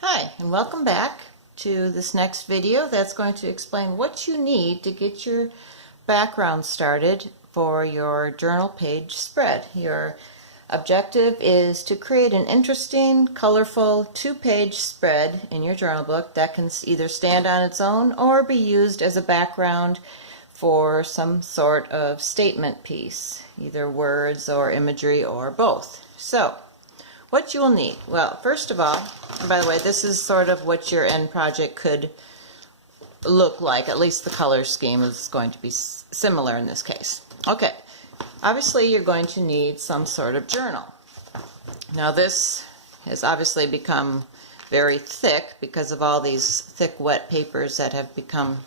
Hi, and welcome back to this next video that's going to explain what you need to get your background started for your journal page spread. Your objective is to create an interesting, colorful two-page spread in your journal book that can either stand on its own or be used as a background for some sort of statement piece, either words or imagery or both. So, what you will need. Well, first of all, and by the way, this is sort of what your end project could look like. At least the color scheme is going to be similar in this case. Okay, obviously you're going to need some sort of journal. Now this has obviously become very thick because of all these thick wet papers that have become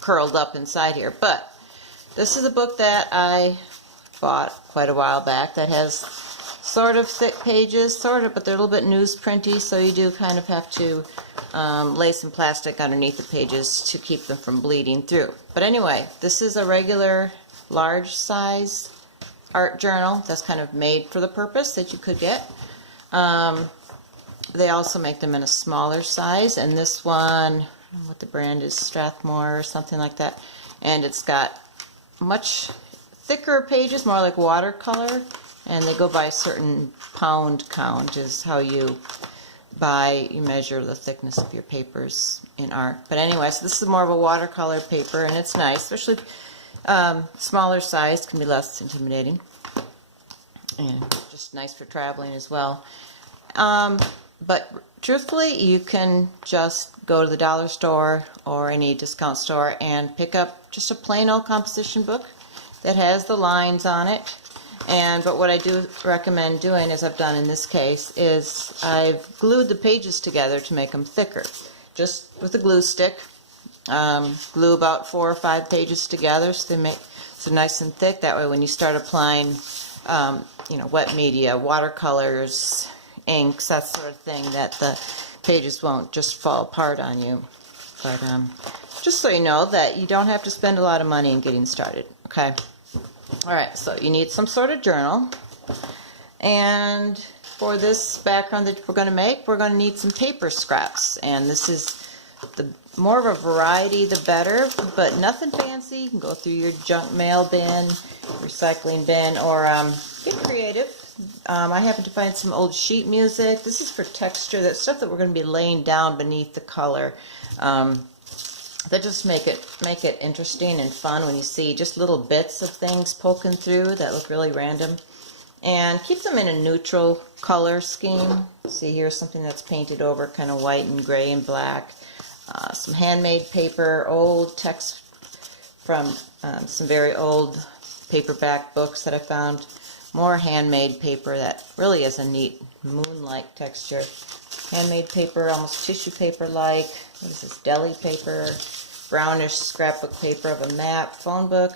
curled up inside here. But this is a book that I bought quite a while back that has sort of thick pages, but they're a little bit newsprinty, so you do kind of have to lay some plastic underneath the pages to keep them from bleeding through. But anyway, this is a regular large size art journal that's kind of made for the purpose that you could get. They also make them in a smaller size, and this one, I don't know what the brand is, Strathmore or something like that, and it's got much thicker pages, more like watercolor, and they go by a certain pound count is how you measure the thickness of your papers in art. But anyway, so this is more of a watercolor paper, and it's nice, especially smaller size can be less intimidating, and just nice for traveling as well. But truthfully, you can just go to the dollar store or any discount store and pick up just a plain old composition book that has the lines on it. But what I do recommend doing, as I've done in this case, is I've glued the pages together to make them thicker. Just with a glue stick, glue about 4 or 5 pages together so they make so nice and thick. That way when you start applying wet media, watercolors, inks, that sort of thing, that the pages won't just fall apart on you. But just so you know that you don't have to spend a lot of money in getting started. Okay. Alright, so you need some sort of journal, and for this background that we're going to make, we're going to need some paper scraps, and this is the more of a variety the better, but nothing fancy. You can go through your junk mail bin, recycling bin, or get creative. I happen to find some old sheet music. This is for texture, that stuff that we're going to be laying down beneath the color. That just make it interesting and fun when you see just little bits of things poking through that look really random. And keep them in a neutral color scheme. See, here's something that's painted over, kind of white and gray and black. Some handmade paper, old text from some very old paperback books that I found. More handmade paper that really is a neat moon-like texture. Handmade paper, almost tissue paper-like. What is this? Deli paper, brownish scrapbook paper of a map, phone book.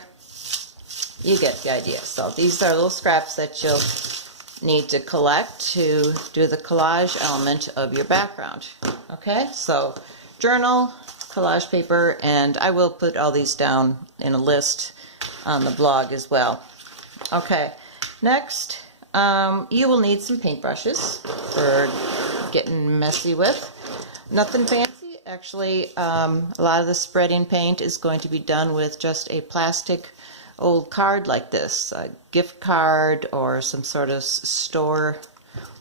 You get the idea. So these are little scraps that you'll need to collect to do the collage element of your background. Okay, so journal, collage paper, and I will put all these down in a list on the blog as well. Okay, next you will need some paintbrushes for getting messy with. Nothing fancy. Actually, a lot of the spreading paint is going to be done with just a plastic old card like this, a gift card or some sort of store,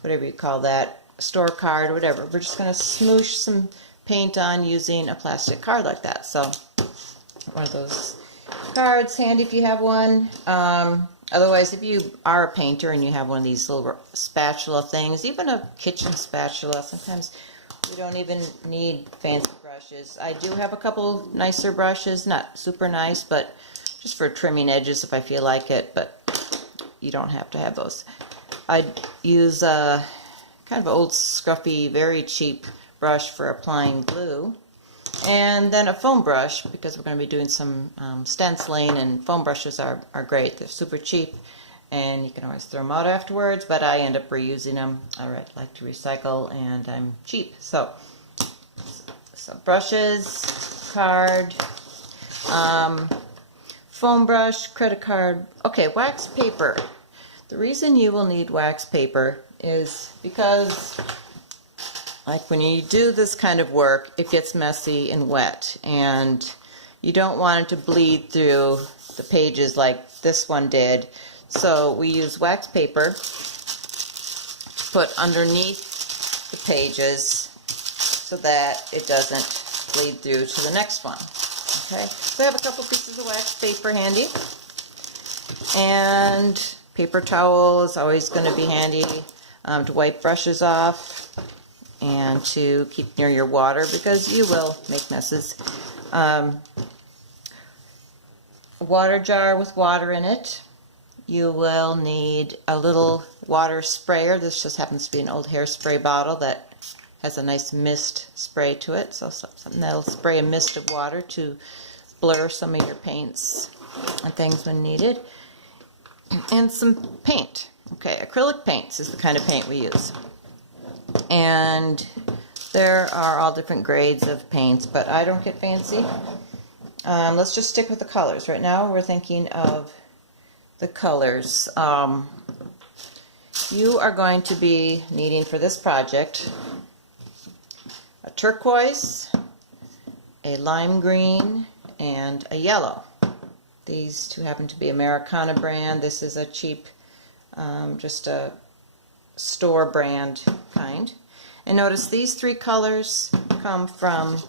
whatever you call that, store card, whatever. We're just going to smoosh some paint on using a plastic card like that. So, one of those cards, handy if you have one. Otherwise, if you are a painter and you have one of these little spatula things, even a kitchen spatula, sometimes we don't even need fancy brushes. I do have a couple nicer brushes, not super nice, but just for trimming edges if I feel like it, but you don't have to have those. I use a kind of old scruffy, very cheap brush for applying glue, and then a foam brush because we're going to be doing some stenciling, and foam brushes are great. They're super cheap and you can always throw them out afterwards, but I end up reusing them. I like to recycle and I'm cheap. So brushes, card, foam brush, credit card. Okay, wax paper. The reason you will need wax paper is because like when you do this kind of work, it gets messy and wet, and you don't want it to bleed through the pages like this one did. So we use wax paper to put underneath the pages so that it doesn't bleed through to the next one. Okay, so I have a couple pieces of wax paper handy, and paper towel is always going to be handy to wipe brushes off and to keep near your water because you will make messes. A water jar with water in it. You will need a little water sprayer. This just happens to be an old hairspray bottle that has a nice mist spray to it, so something that'll spray a mist of water to blur some of your paints and things when needed. And some paint. Okay, acrylic paints is the kind of paint we use. And there are all different grades of paints, but I don't get fancy. Let's just stick with the colors. Right now we're thinking of the colors. You are going to be needing for this project a turquoise, a lime green, and a yellow. These two happen to be Americana brand. This is a cheap, just a store brand kind. And notice these three colors come from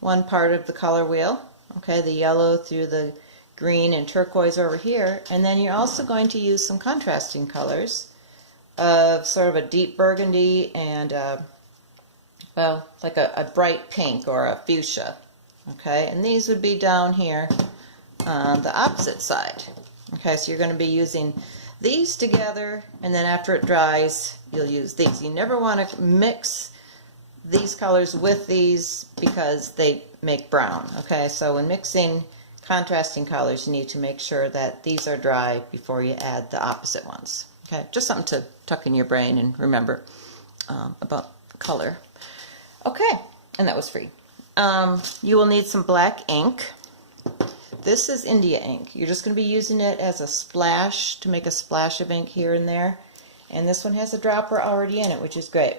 one part of the color wheel. Okay, the yellow through the green and turquoise over here. And then you're also going to use some contrasting colors of sort of a deep burgundy and well, like a bright pink or a fuchsia. Okay, and these would be down here on the opposite side. Okay, so you're going to be using these together, and then after it dries, you'll use these. You never want to mix these colors with these because they make brown. Okay, so when mixing contrasting colors, you need to make sure that these are dry before you add the opposite ones. Okay, just something to tuck in your brain and remember about color. Okay, and that was free. You will need some black ink. This is India ink. You're just going to be using it as a splash to make a splash of ink here and there. And this one has a dropper already in it, which is great.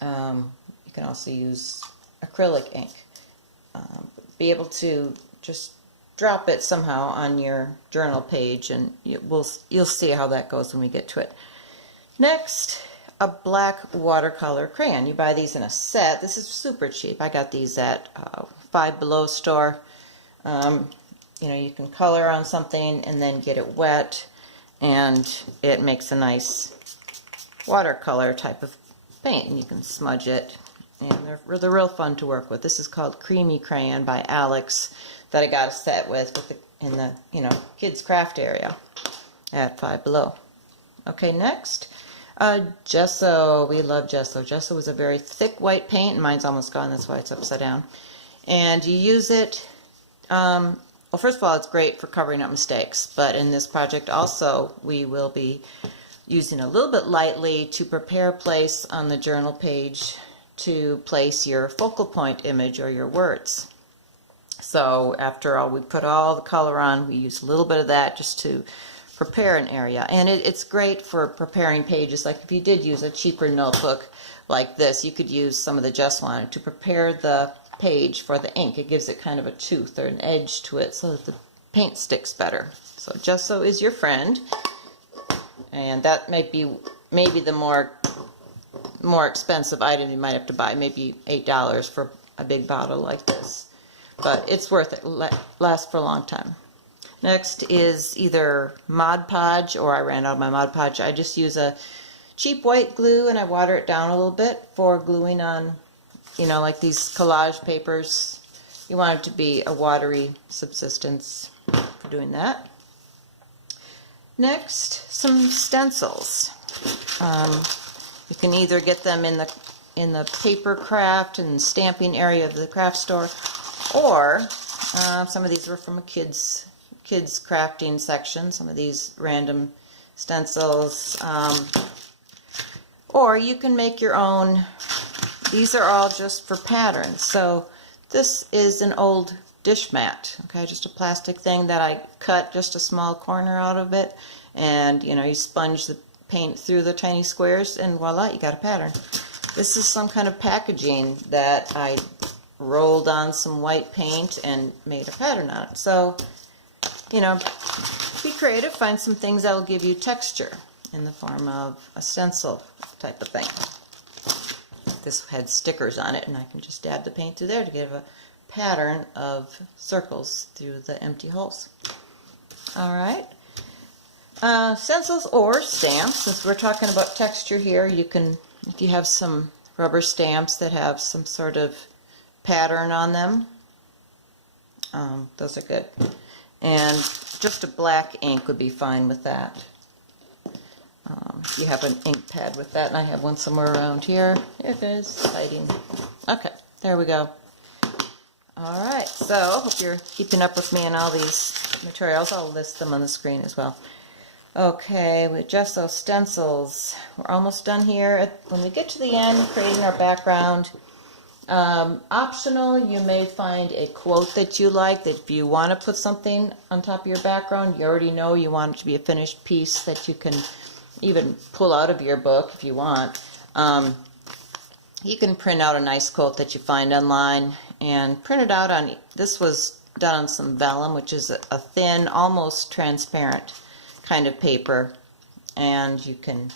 You can also use acrylic ink. Be able to just drop it somehow on your journal page, and you'll see how that goes when we get to it. Next, a black watercolor crayon. You buy these in a set. This is super cheap. I got these at Five Below store. You know, you can color on something and then get it wet, and it makes a nice watercolor type of paint, and you can smudge it, and they're real fun to work with. This is called Creamy Crayon by Alex that I got a set with in the kids craft area at Five Below. Okay, next, gesso. We love gesso. Gesso is a very thick white paint, and mine's almost gone. That's why it's upside down. And you use it. Well, first of all, it's great for covering up mistakes, but in this project also we will be using a little bit lightly to prepare a place on the journal page to place your focal point image or your words. So after all, we put all the color on, we use a little bit of that just to prepare an area. And it's great for preparing pages. Like if you did use a cheaper notebook like this, you could use some of the gesso on it to prepare the page for the ink. It gives it kind of a tooth or an edge to it so that the paint sticks better. So gesso is your friend, and that might be maybe the more expensive item you might have to buy, maybe $8 for a big bottle like this, but it's worth it. Lasts for a long time. Next is either Mod Podge, or I ran out of my Mod Podge. I just use a cheap white glue and I water it down a little bit for gluing on, like these collage papers. You want it to be a watery subsistence for doing that. Next, some stencils. You can either get them in the paper craft and stamping area of the craft store, or some of these were from a kids crafting section. Some of these random stencils, or you can make your own. These are all just for patterns. So this is an old dish mat, okay, just a plastic thing that I cut just a small corner out of it, and you sponge the paint through the tiny squares, and voila, you got a pattern. This is some kind of packaging that I rolled on some white paint and made a pattern on it. So, you know, be creative, find some things that will give you texture in the form of a stencil type of thing. This had stickers on it, and I can just dab the paint through there to give a pattern of circles through the empty holes. Alright. Stencils or stamps. Since we're talking about texture here, you can, if you have some rubber stamps that have some sort of pattern on them, those are good. And just a black ink would be fine with that. If you have an ink pad with that, and I have one somewhere around here. Here it is, hiding. Okay, there we go. Alright, so hope you're keeping up with me on all these materials. I'll list them on the screen as well. Okay, with gesso stencils, we're almost done here. When we get to the end, creating our background, optional, you may find a quote that you like, that if you want to put something on top of your background, you already know you want it to be a finished piece that you can even pull out of your book if you want. You can print out a nice quote that you find online and print it out on, this was done on some vellum, which is a thin, almost transparent kind of paper, and you can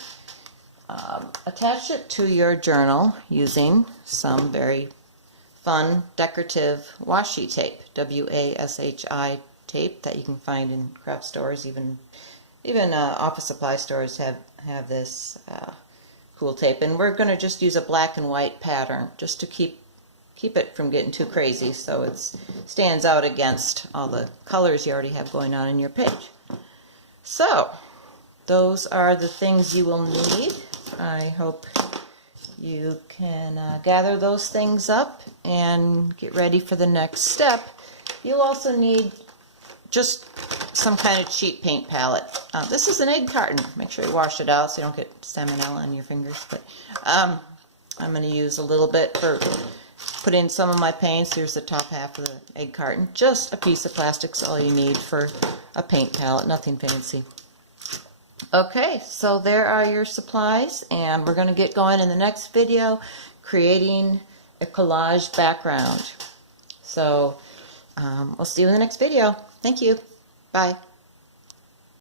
attach it to your journal using some very fun decorative washi tape, W-A-S-H-I tape, that you can find in craft stores. Even office supply stores have this cool tape, and we're going to just use a black and white pattern just to keep it from getting too crazy, so it stands out against all the colors you already have going on in your page. So those are the things you will need. I hope you can gather those things up and get ready for the next step. You'll also need just some kind of cheap paint palette. This is an egg carton. Make sure you wash it out so you don't get salmonella on your fingers. But I'm going to use a little bit for putting some of my paints. Here's the top half of the egg carton. Just a piece of plastic's all you need for a paint palette. Nothing fancy. Okay, so there are your supplies, and we're going to get going in the next video creating a collage background. So we'll see you in the next video. Thank you. Bye.